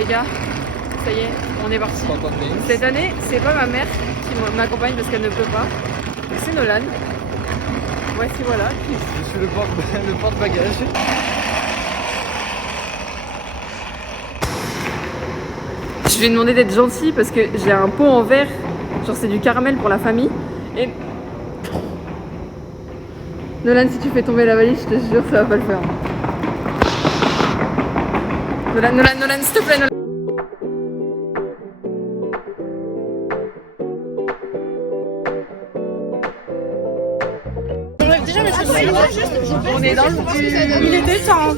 Les gars, ça y est, on est parti. Cette année, c'est pas ma mère qui m'accompagne parce qu'elle ne peut pas. C'est Nolan. Voici voilà. Je suis le porte-bagages. Je lui ai demandé d'être gentil parce que j'ai un pot en verre. Genre c'est du caramel pour la famille. Et Nolan, si tu fais tomber la valise, je te jure, ça va pas le faire. Nolan, s'il te plaît, Nolan. On est dans le... Il était temps.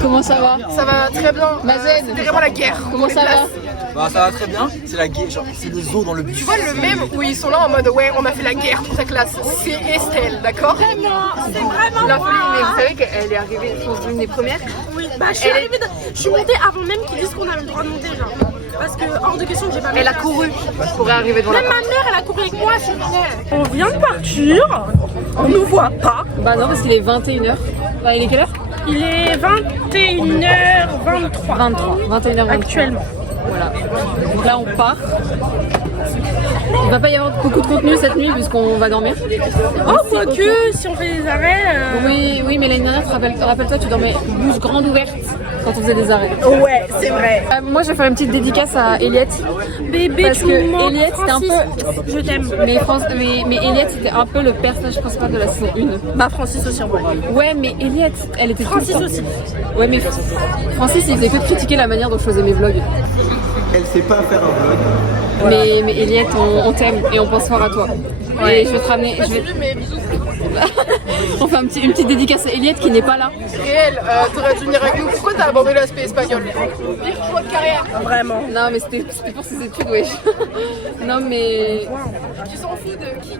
Comment ça va? Ça va très bien. Mazen, C'était vraiment la guerre. comment ça va? Bah ça va très bien, c'est la guerre, genre c'est le zoo dans le bus. Tu vois le même où ils sont là en mode ouais on a fait la guerre pour sa classe. C'est Estelle, d'accord? C'est vraiment la folie, mais vous savez qu'elle est arrivée, je pense, l'une des premières. Oui, bah je suis montée avant même qu'ils disent qu'on avait le droit de monter, genre. Parce que hors de question que j'ai pas. Elle a couru pour arriver devant la Même porte. ma mère, elle a couru avec moi, je venais. On vient de partir, on nous voit pas. Bah non, parce qu'il est 21h. Bah, il est quelle heure? Il est 21h23. 21h23. Actuellement. Voilà. Donc là, on part. Il va pas y avoir beaucoup de contenu cette nuit puisqu'on va dormir. Oh, quoique, si on fait des arrêts. Oui, mais l'année dernière, rappelle-toi, tu dormais bouche grande ouverte quand on faisait des arrêts. Ouais, c'est vrai. Moi, je vais faire une petite dédicace à Elliot. Bébé, Parce tu que me manques, Elliot, c'était un Francis. Je t'aime. mais Elliot, c'était un peu le personnage principal de la saison 1. Bah, Francis aussi, en vrai. Ouais, mais Elliot, elle était tout le Francis temps- aussi. Ouais, mais Francis, il faisait que de critiquer la manière dont je faisais mes vlogs. Elle sait pas faire un vlog. Mais Elliot, on t'aime et on pense fort à toi. Et je vais te ramener. Mais bisous. On fait une petite dédicace à Elliot qui n'est pas là. Réel, t'aurais dû venir avec nous. Pourquoi t'as abandonné l'aspect espagnol? Pire choix de carrière. Vraiment. Non, mais c'était pour ses études, wesh. Non, mais. Tu s'en fous de qui.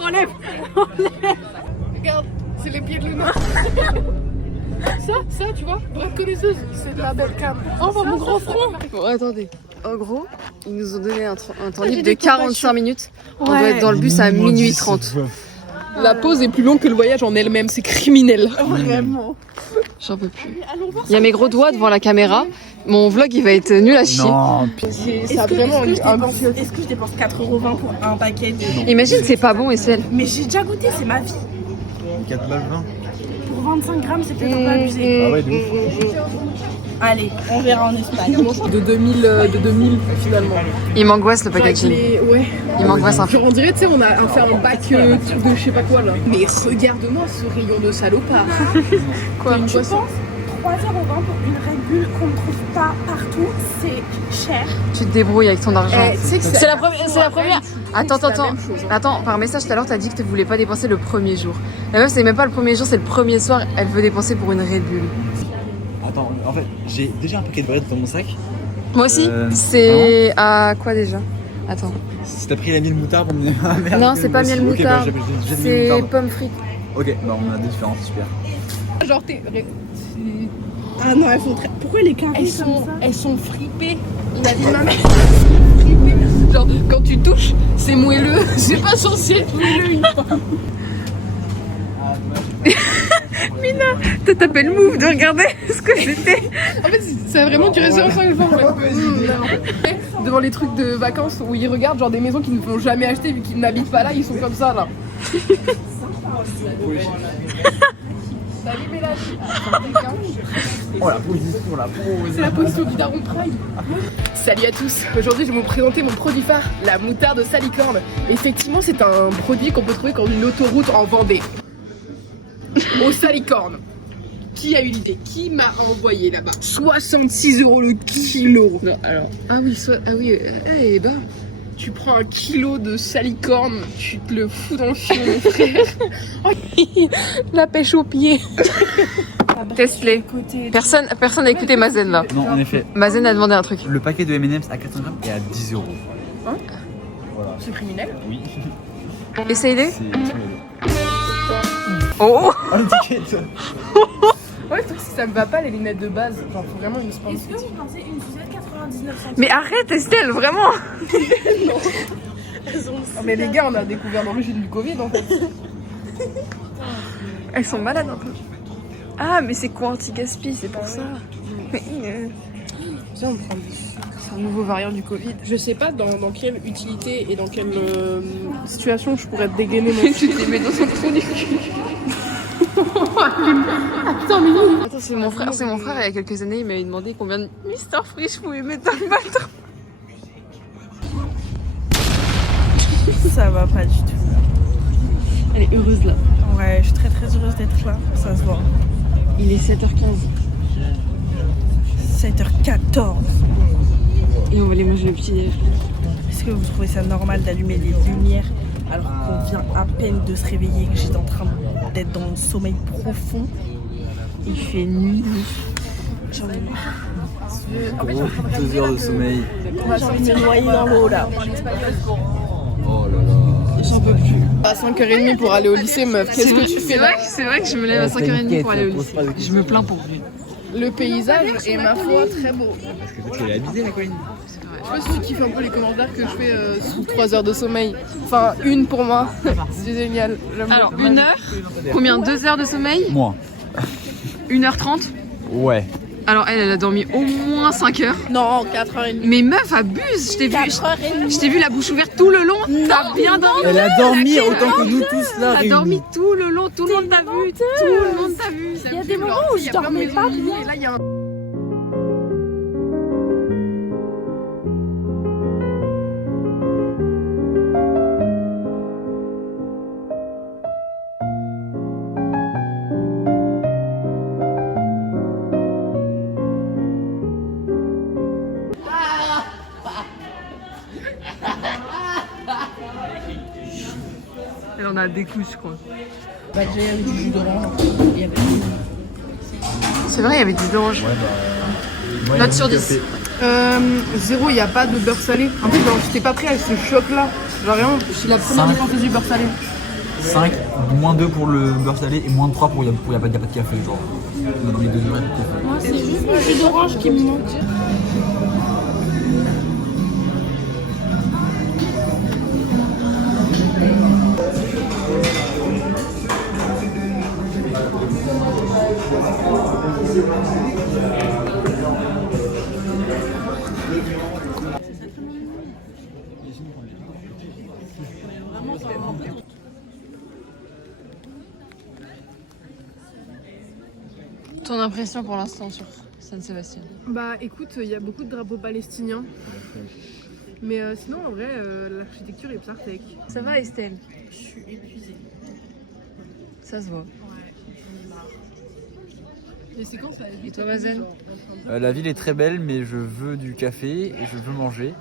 Enlève. Regarde, c'est les pieds de Luna. Ça, tu vois, brave connaisseuse, c'est de la belle cam. Oh, mon grand front. Bon, attendez. En gros, ils nous ont donné un temps libre de 45 minutes. On doit être dans le bus à minuit 30. La pause est plus longue que le voyage en elle-même, c'est criminel. Vraiment. J'en peux plus. Il y a mes gros doigts devant la caméra. Mon vlog, il va être nul à chier. Non, Ça a vraiment Est-ce que je dépense 4,20€ pour un paquet de... Imagine, c'est pas bon, Estelle. Mais j'ai déjà goûté, c'est ma vie. 4 balles 20. Pour 25 grammes, c'est peut-être un peu abusé. Ah ouais, de ouf. Allez, on verra en Espagne. de 2000 finalement. Il m'angoisse le Avec packaging. ouais. Il m'angoisse un peu. Genre on dirait, tu sais, on a fait un bac truc de je sais pas quoi là. Mais regarde-moi ce rayon de salopard. Quoi? Une Je boisson. pense 3,20€ pour une Red Bull qu'on ne trouve pas partout, c'est cher. Tu te débrouilles avec ton argent. Tu sais que C'est la première. Attends, c'est la même chose, hein. Attends, par message tout à l'heure, t'as dit que tu voulais pas dépenser le premier jour. La meuf, c'est même pas le premier jour, c'est le premier soir. Elle veut dépenser pour une Red Bull. Attends, en fait, j'ai déjà un paquet de baguettes dans mon sac. Moi aussi. Euh, C'est à quoi déjà? Attends. Si t'as pris la miel moutarde, on est... Ah, merde, Non, c'est pas miel ok, moutarde. bah, j'ai mis C'est moutarde. pommes frites. Ok, bah on a des différences, super. Genre Ah non, elles sont très... Pourquoi les carrés comme ça? elles sont fripées. Il a dit ma mère. Genre quand tu touches, c'est moelleux. C'est pas censé être moelleux une pomme. T'as tapé le move de regarder ce que c'était. En fait, ça a vraiment duré 0,5 jours. Devant les trucs de vacances où ils regardent genre des maisons qu'ils ne vont jamais acheter vu qu'ils n'habitent pas là, ils sont comme ça là. Salut Mélanie. Oh la position, la pose. C'est la position du daron Pride. Salut à tous. Aujourd'hui, je vais vous présenter mon produit phare, la moutarde salicorne. Effectivement, c'est un produit qu'on peut trouver sur une autoroute en Vendée. Au salicorne. Qui a eu l'idée? Qui m'a envoyé là-bas? 66€ le kilo. Non, alors. Ah oui, eh ben. Tu prends un kilo de salicorne, tu te le fous dans le fion, mon frère. La pêche au pied. Teste-les. Personne n'a écouté Mazen là. Non, en effet, Mazen a demandé un truc. le paquet de M&M's à 400 grammes est à 10€. Hein Voilà. C'est criminel. Oui. Essaye-les. C'est... Oh. Oh l'étiquette. Ouais, le truc c'est que ça me va pas les lunettes de base. Genre, faut vraiment une Est-ce que sponsor. vous pensez une suzette 99 centimes? Mais arrête Estelle, vraiment. Mais les gars, on a découvert l'origine du Covid en fait. Elles sont malades un peu. Ah, mais c'est quoi anti-gaspi, c'est pour ça. Ça, on prend C'est un nouveau variant du Covid. Je sais pas dans quelle utilité et dans quelle situation je pourrais dégainer mon Tu te les mets dans son trou du cul. Attends, c'est mon frère, il y a quelques années, il m'avait demandé combien de Mister Free je pouvais mettre dans le bâton. Ça va pas du tout. Elle est heureuse là. Ouais, je suis très très heureuse d'être là, ça se voit. Il est 7h15. 7h14. Et on va aller manger le petit-déj. Est-ce que vous trouvez ça normal d'allumer les lumières alors qu'on vient à peine de se réveiller, que j'étais en train d'être dans le sommeil profond? Il fait nuit. J'en ai marre. 2 heures de sommeil. J'ai envie de me noyer dans l'eau là. Oh là là. J'en peux plus. À 5h30 pour aller au lycée, meuf. Qu'est-ce que tu fais là? C'est vrai que je me lève à 5h30 pour aller au lycée. Je me plains pour lui. Le paysage est, ma foi, très beau. Parce que tu l'as abusé la colline. Je sais pas si tu kiffes un peu les commentaires que je fais sous 3 heures de sommeil. Enfin, une pour moi. C'est génial. Alors, 1 heure. Combien? 2 heures de sommeil? Moi. 1h30. Ouais. Alors, elle a dormi au moins 5 heures. Non, 4h30. Mais meuf, abuse. Je t'ai vu la bouche ouverte tout le long. T'as bien dormi. Elle a dormi autant que nous tous là. T'as dormi tout le long. Tout le monde t'a vu. Tout le monde t'a vu. Il y a des moments où je dormais pas bien. Et là, il y a un... Elle en a des couches, je crois. Bah, déjà, il y avait du jus d'orange. Il y avait C'est vrai, il y avait du d'orange. Ouais, Note sur 10. 0, il n'y a pas de beurre salé. En fait, genre, j'étais pas prêt à ce choc-là. Genre, vraiment, je suis la première Cinq. dépenseuse du beurre salé. 5, moins 2 pour le beurre salé et moins 3 pour il n'y a pas de café. Genre, on a dormi 2 heures et de café. Moi, c'est juste le jus d'orange qui me manque. Ton impression pour l'instant sur Saint-Sébastien? Bah écoute, il y a beaucoup de drapeaux palestiniens. Mais sinon, en vrai, l'architecture est Psartec. Ça va, Estelle? Je suis épuisée. Ça se voit. Et c'est quand ça? Et toi, Mazen? La ville est très belle, mais je veux du café et je veux manger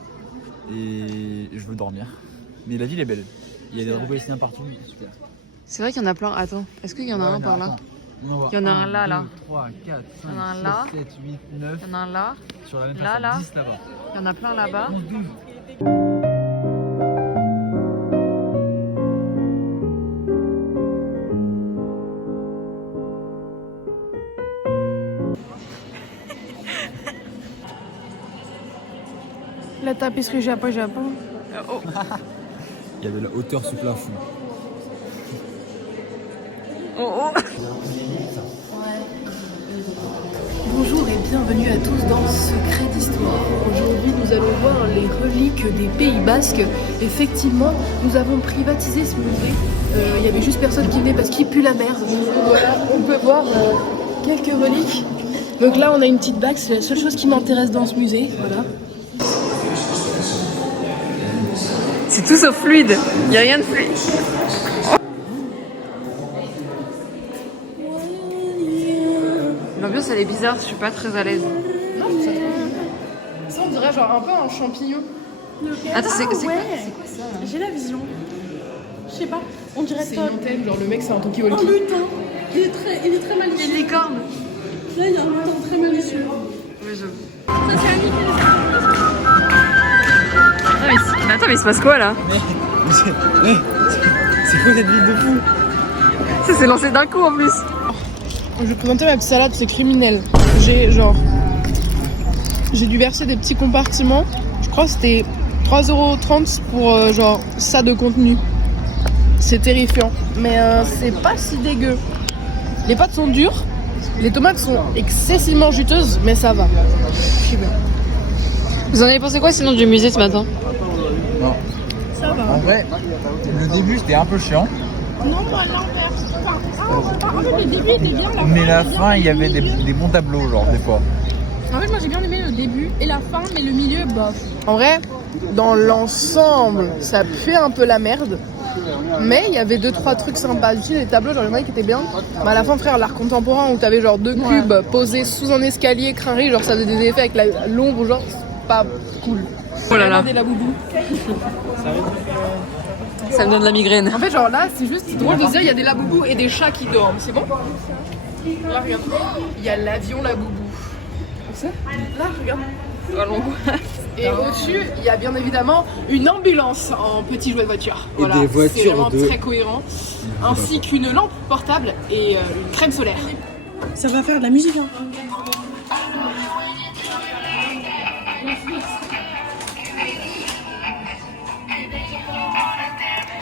et je veux dormir. Mais la ville est belle. Il y a des drapeaux palestiniens partout, c'est super. C'est vrai qu'il y en a plein. Attends, est-ce qu'il y en a un par là? Il y en a un là, là. 3, 4, 5, Il y en a un là. 6, 7, 8, 9. Il y en a un là. Sur la même Là, façon, là. 10 là-bas. Il y en a plein là-bas. 11, 12. La tapisserie Japon. Il y a de la hauteur sous plafond. Bonjour et bienvenue à tous dans Secret d'Histoire. Aujourd'hui, nous allons voir les reliques des Pays Basques. Effectivement, nous avons privatisé ce musée. Il y avait juste personne qui venait parce qu'il pue la merde. Voilà, on peut voir quelques reliques. Donc là, on a une petite bague, c'est la seule chose qui m'intéresse dans ce musée. Voilà. C'est tout sauf fluide. Il n'y a rien de fluide. L'ambiance elle est bizarre, je suis pas très à l'aise. Non, ça on dirait genre un peu un champignon. Attends, c'est quoi ouais. ça là? J'ai la vision. Je sais pas, on dirait C'est ça. une antenne, genre le mec c'est un Oh talkie-walkie. lutin. Il est très malicieux. Il y a des cornes. Là, il y a un lutin très malicieux. Oui, j'avoue. Ça, c'est un nickel. Attends, mais il se passe quoi là? C'est quoi cette ville de fou? Ça s'est lancé d'un coup en plus. Je vais présenter ma petite salade, c'est criminel. J'ai dû verser des petits compartiments. Je crois que c'était 3,30€ pour genre ça de contenu. C'est terrifiant. Mais c'est pas si dégueu. Les pâtes sont dures, les tomates sont excessivement juteuses, mais ça va. Je suis bien. Vous en avez pensé quoi sinon du musée ce matin? Non. Ça va. En vrai, le début c'était un peu chiant, Non, moi, l'inverse. En fait, le début était bien. mais la fin il y avait des bons tableaux, genre des fois. En fait, moi, j'ai bien aimé le début et la fin, mais le milieu, bof. En vrai, dans l'ensemble, ça fait un peu la merde. Mais il y avait 2-3 trucs sympas. Ici, les tableaux, genre, il y en a qui étaient bien. Mais à la fin, frère, l'art contemporain où t'avais genre 2 cubes posés sous un escalier, crainerie, genre ça faisait des effets avec l'ombre, genre, c'est pas cool. Oh là là. Regardez la boubou. Ça me donne la migraine. En fait, genre là, c'est juste drôle de se dire, il y a des laboubous et des chats qui dorment. C'est bon? Là, regarde. Il y a l'avion laboubou. Là, regarde. Et au-dessus, il y a bien évidemment une ambulance en petit jouet de voiture. Voilà, des voitures c'est vraiment de- très cohérent. Ainsi qu'une lampe portable et une crème solaire. Ça va faire de la musique, hein.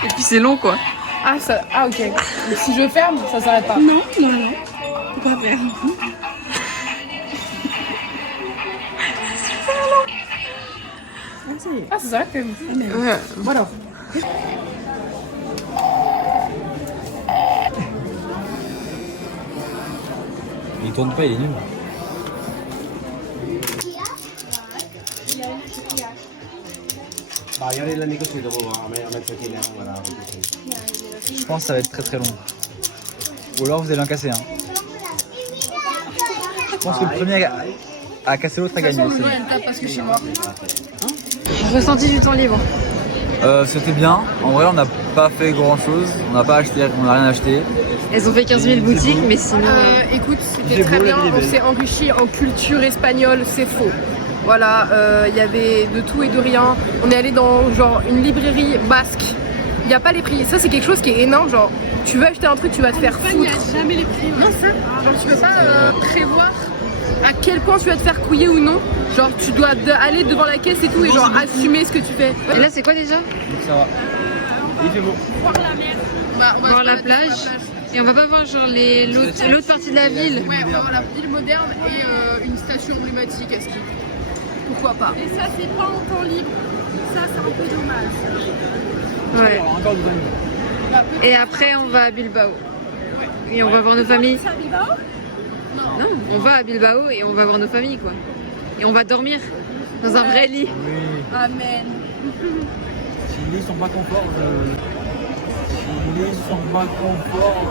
Et puis c'est long quoi. Ah, ok. Mais si je ferme, ça s'arrête pas. Non. Faut pas faire. Ah, ça s'arrête quand même. Ouais. Voilà. Il tourne pas, il est nul. Je pense que ça va être très très long. Ou alors vous allez en casser un. Je pense que le premier à casser l'autre a gagné aussi. Parce que chez moi. Ressenti du temps libre. C'était bien. En vrai, on n'a pas fait grand chose. On n'a pas acheté, on n'a rien acheté. Elles ont fait 15 000 boutiques, mais sinon. Écoute, Il c'était est très beau, bien. la ville est On belle. s'est enrichi en culture espagnole, c'est faux. Voilà, il y avait de tout et de rien. On est allé dans genre une librairie basque. Il n'y a pas les prix. Ça, c'est quelque chose qui est énorme. Genre, tu veux acheter un truc, tu vas te faire foutre. Jamais les prix. Non, ça. Genre, tu peux pas prévoir à quel point tu vas te faire couiller ou non. Genre, tu dois aller devant la caisse et tout et genre assumer ce que tu fais. Et là, c'est quoi déjà? Donc ça va. Il fait beau. Voir la mer. On va Voir se la balader plage. sur Et on va pas voir genre l'autre partie de la ville. Ouais, on va voir la ville moderne et une station emblématique à ski. Pourquoi pas? Et ça, c'est pas en temps libre. Ça, c'est un peu dommage. Ouais. Encore du bain. Et après, on va à Bilbao. Et on va voir nos familles. Ça, Bilbao? Non, on va à Bilbao et on va voir nos familles quoi. Et on va dormir dans un vrai lit. Oui. Amen. Si les lits sont pas confort, Si les lits sont pas confort,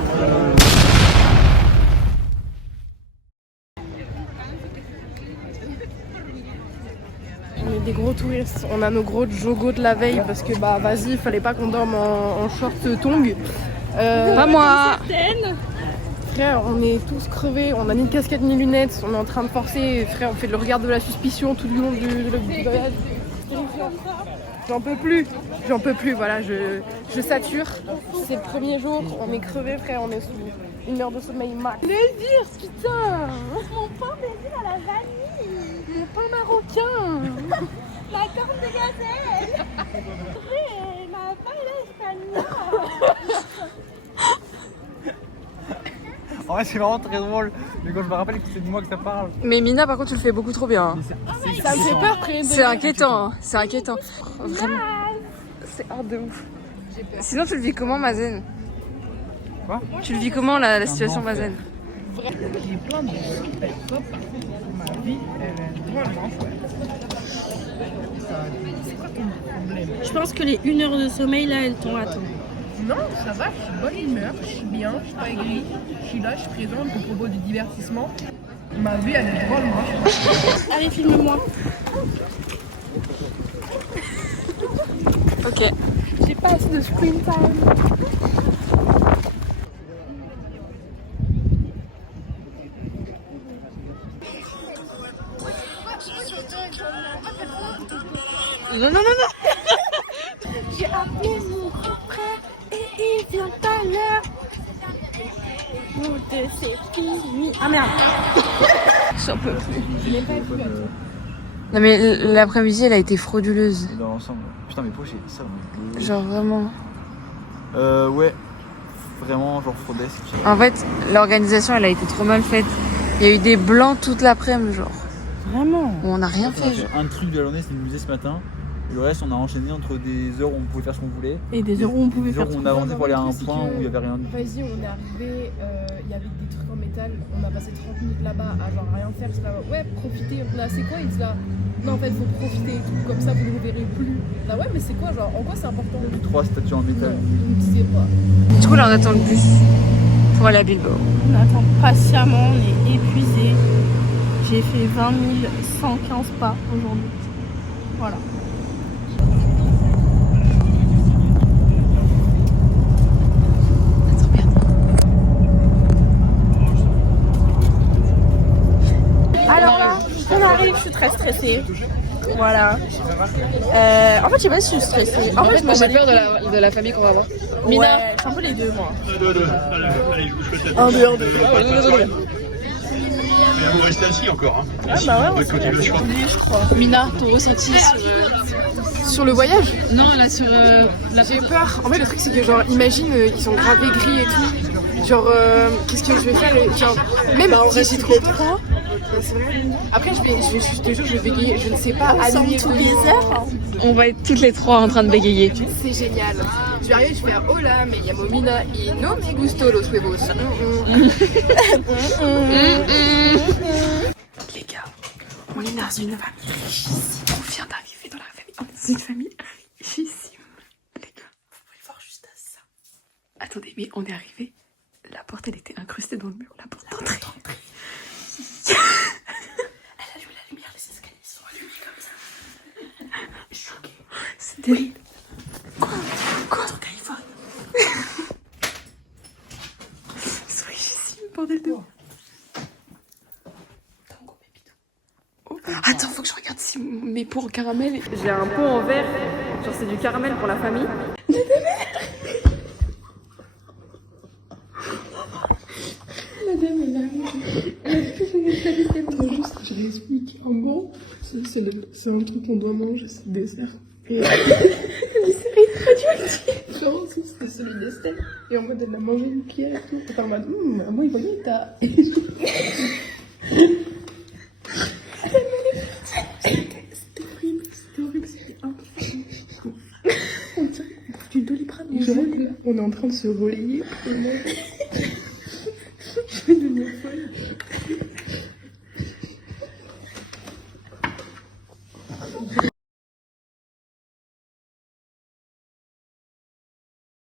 On est des gros touristes, on a nos gros jogos de la veille parce que bah vas-y, fallait pas qu'on dorme en short tong. Pas moi. Frère, on est tous crevés, on a ni casquette ni lunettes, on est en train de forcer, frère, on fait le regard de la suspicion tout le long du voyage. J'en peux plus, voilà, je sature. C'est le premier jour, on est crevés, frère, on est sous une heure de sommeil max. Désir, putain! Mon pain désir à la vanille. Mon pain marocain! La corne de gazelle. Ma paella espagnole. En vrai, c'est vraiment très drôle. Mais quand je me rappelle que c'est de moi que ça parle. Mais Mina, par contre, tu le fais beaucoup trop bien. Ça me fait peur, premier C'est inquiétant, hein. C'est inquiétant. Vraiment. C'est hors de ouf. Sinon, tu le vis comment, Mazen? Quoi? Tu le vis comment, la situation, Mazen? J'ai plein de super top. Ma vie, elle est drôlement chouette. C'est quoi ton problème? Je pense que les 1 heure de sommeil, là, elles t'ont atteint. Non, ça va, je suis de bonne humeur, je suis bien, je suis pas aigrie. Je suis là, je suis présente, je propose du divertissement. Ma vie, elle est drôlement chouette. Allez, filme-moi. Ok. J'ai pas assez de screen time. Non. J'ai appelé mon grand frère et il vient pas à l'heure. Nous deux, c'est fini. Ah merde. J'en peux plus. Non mais l'après-midi, elle a été frauduleuse. Dans l'ensemble. Putain, mais pourquoi j'ai ça dans le dos? Genre vraiment. Ouais. vraiment genre fraudesque. En fait, l'organisation, elle a été trop mal faite. Il y a eu des blancs toute l'après-midi, genre. Vraiment? Où on n'a rien fait. Genre. Un truc de la journée, c'est le musée ce matin. Et le reste, on a enchaîné entre des heures où on pouvait faire ce qu'on voulait. Et des heures où on pouvait faire où on avançait pour aller à un point où il n'y avait rien. Vas-y, on est arrivé, il y avait des trucs en métal, on a passé 30 minutes là-bas à genre rien faire, c'est là, ouais, profitez, on a, c'est quoi? Il dit là, non, en fait, faut profiter et tout, comme ça vous ne le verrez plus. Là, ouais, mais c'est quoi, genre, en quoi c'est important? 3 statues en métal. Non, il ne disait pas. Du coup, là, on attend le bus pour aller à Bilbao. On attend patiemment, on est épuisé. J'ai fait 20 115 pas aujourd'hui. Voilà. Alors là, on arrive, je suis très stressée. Voilà. En fait, je sais pas si je suis stressée. En fait, moi, j'ai peur de la famille qu'on va avoir. Mina. Ouais, c'est un peu les deux, moi. Un, deux. Vous restez assis encore, hein. Ah bah ouais, je crois. Mina, ton ressenti Sur le voyage? Non, là, sur la... J'ai peur. En fait, le truc, c'est que, genre, imagine, ils sont gravés gris et tout. Genre, qu'est-ce que je vais faire? Genre, même si j'ai trop peur. C'est vrai. Après, je vais bégayer. Je ne sais pas animer tous les heures. On va être toutes les trois en train de bégayer. C'est génial. Je vais arriver, je vais faire hola, me llamo Mina y no me gusto los huevos. Les gars, on est dans une famille richissime. On vient d'arriver dans la famille. On est dans une famille richissime. Les gars, vous pouvez voir juste ça. Attendez, mais on est arrivé. La porte, elle était incrustée dans le mur. La porte d'entrée. Elle allume la lumière, les escaliers sont allumés comme ça. Choquée. C'est terrible. Quoi ton iPhone. C'est richissime, bordel de... Oh. Attends, faut que je regarde si mes pots en caramel... J'ai un pot en verre, genre c'est du caramel pour la famille. Je réexplique. En gros, c'est un truc qu'on doit manger, c'est le dessert. Et genre, c'était celui d'Estelle. Et en mode, elle a mangé une pierre et tout. Enfin, en mode, moi, il voyait, t'as. C'était horrible, c'était infâme. On dirait qu'on bouffe du Doliprane. On est en train de se relayer pour le moment. Je vais devenir folle.